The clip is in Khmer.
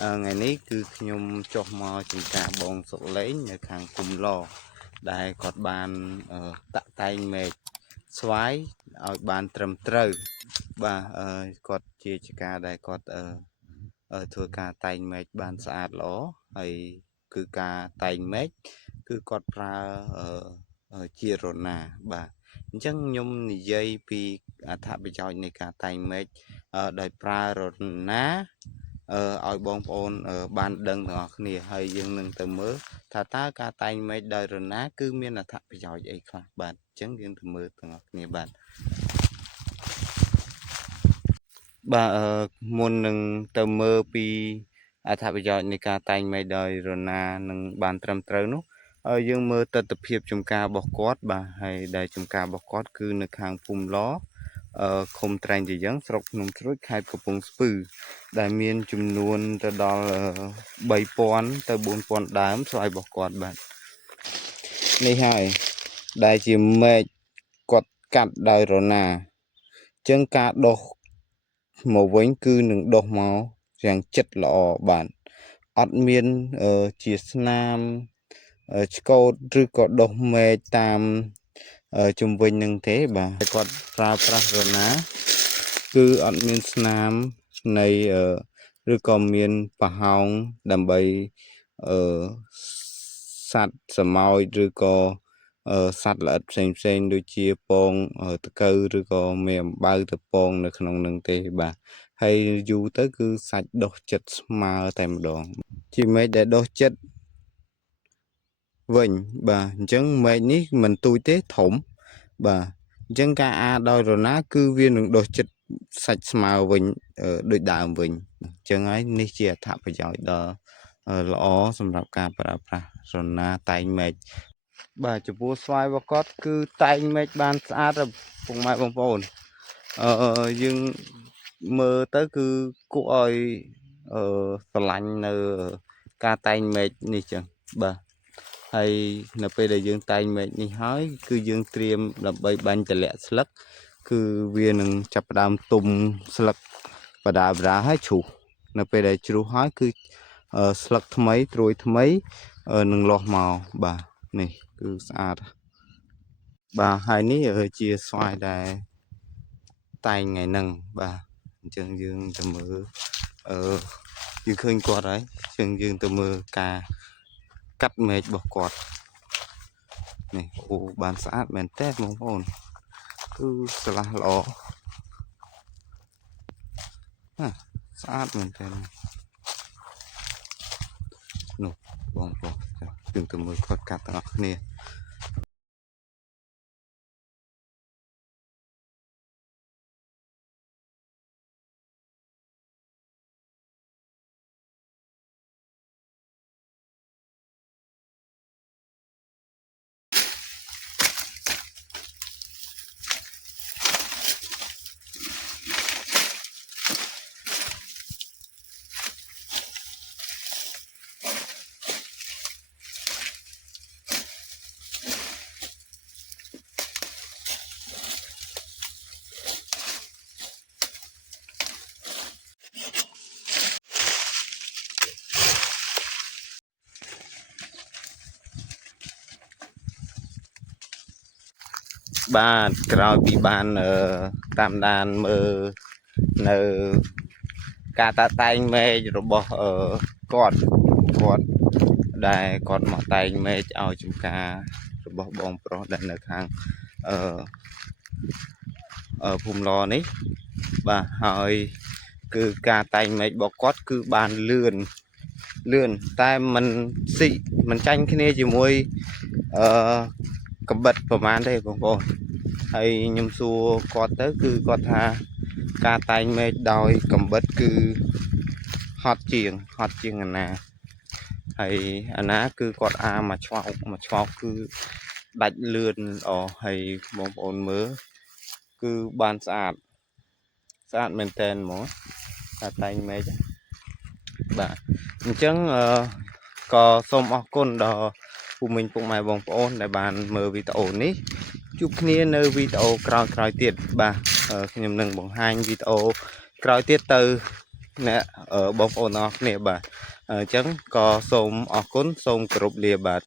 ngày ní cứ nhung cho mò chúng ta bong sọc lấy nhà hàng cùng lo đại cọt bàn tạ tay mệt xoáy ở bàn trầm trừ bà cọt chia ca đại cọt thưa ca tay mệt bàn sạch lỗ hay cứ ca tay mệt cứ cọt ra chia rồi nà bà chẳng nhung dây pi thả bị cho này cả tay mệt đời pra rồi náឲ្យបងប្អូនបានដឹងទាំងអស់គ្នាហើយយើងនឹងទៅមើលថាតើការតែងមេឃដោយរណាគឺមានអត្ថប្រយោជន៍អីខ្លះបាទអញ្ចឹងយើងទៅមើលទាំងអស់គ្នាបាទមុននឹងទៅមើលពីអត្ថប្រយោជន៍នៃការតែងមេឃដោយរណានឹងបានត្រឹមត្រូវនោះយើងមើលទស្សនវិជ្ជាចំការរបស់គាត់បាទហើយដែលចំការរបស់គាត់គឺនៅខាងភូមិឡឃុំត្រែងជាយើងស្រុកភ្នំជ្រួចខេត្តកំពង់ស្ពឺដែលមានចំនួនទៅដល់3000ទៅ4000ដើមស្វាយរបស់គាត់បាទនេះហើយដែលជាមេឃគាត់កាត់ដោយរណាអញ្ចឹងការដុសមកវិញគឺនឹងដុសមកយ៉ាងចិត្តល្អបាទអត់មានជាស្នាមឆ្កូតឬក៏ដុសមេឃតាមជំវិញនឹងទេបាទគាត់ប្រើប្រាស់រណាគឺអត់មានស្នាមនៃឬក៏មានប្រហោងដើម្បីសត្វសមោចឬក៏សត្វល្អិតផ្សេងដូចជាពងតកៅឬក៏មេអំបៅទៅពងនៅក្នុងនឹងទេបាទហើយយូរទៅគឺសាច់ដុះចិត្តស្មើតែម្ដងជាមេឃដែលដុះចិត្តវិញបាទអញ្ចឹងមេឃនេះមិនទូចទេធំបាទអញ្ចឹងការដោយរណាគឺវានឹងដុះចិត្តសាច់ស្មើវិញដូចដើមវិញអញ្ចឹងហើយនេះជាអត្ថប្រយោជន៍ដ៏ល្អសម្រាប់ការប្រើប្រាស់រណាតែងមេឃបាទចំពោះស្វាយរបស់គាត់គឺតែងមេឃបានស្អាតពុកម៉ែបងប្អូនយើងមើលទៅគឺគួរឲ្យស្រឡាញ់នៅការតែងមេឃនេះចឹងបាទហើយនៅពេលដែលយើងតែងមេឃនេះហើយគឺយើងត្រៀមដើម្បីបាញ់តម្លាក់ស្លឹកគឺវានឹងចាប់ផ្ដើមទុំស្លឹកបដាហើយជ្រុះនៅពេលដែលជ្រុះហើយគឺស្លឹកថ្មីត្រួយថ្មីនឹងលាស់មកបាទនេះគឺស្អាតបាទហើយនេះជាស្វាយដែលតែងថ្ងៃហ្នឹងបាទអញ្ចឹងយើងទៅមើលយើងឃើញគាត់ហើយអញ្ចឹងយើងទៅមើលការកាត់មេឃរបស់គាត់នេះអូបានស្អាតមែនតើបងប្អូនគឺស្រឡះល្អស្អាតមែនតើនោះបងប្អូនយើងទៅមើលគាត់កាត់ទាំងអស់គ្នាបាទក្រោយពីបានតាមដានមើលនៅការតាក់តែងមេឃរបស់គាត់ដែលគាត់មកតែងមេឃឲ្យចំការរបស់បងប្រុសដែលនៅខាងភូមិឡនេះបាទហើយគឺការតែងមេឃរបស់គាត់គឺបានលឿនតែមិនចាញ់គ្នាជាមួយកំបិតប្រហែលទេបងប្អូនហើយខ្ញុំសួរគាត់ទៅគឺគាត់ថាការតែងមេឃដោយកំបិតគឺហត់ជាងអាណាហើយអាណាគឺគាត់មកឆ្វោកគឺដាច់លឿនល្អហើយបងប្អូនមើលគឺបានស្អាតមែនតើហ្មងការតែងមេឃបាទអញ្ចឹងក៏សូមអរគុណដល់ពុកម៉ែបងប្អូនដែលបានមើលវីដេអូនេះជួបគ្នានៅវីដេអូក្រោយទៀតបាទខ្ញុំនឹងបង្ហាញវីដេអូក្រោយទៀតទៅ អ្នកបងប្អូនអរគ្នាបាទអញ្ចឹងក៏សូមអរគុណសូមគោរពលាបាទ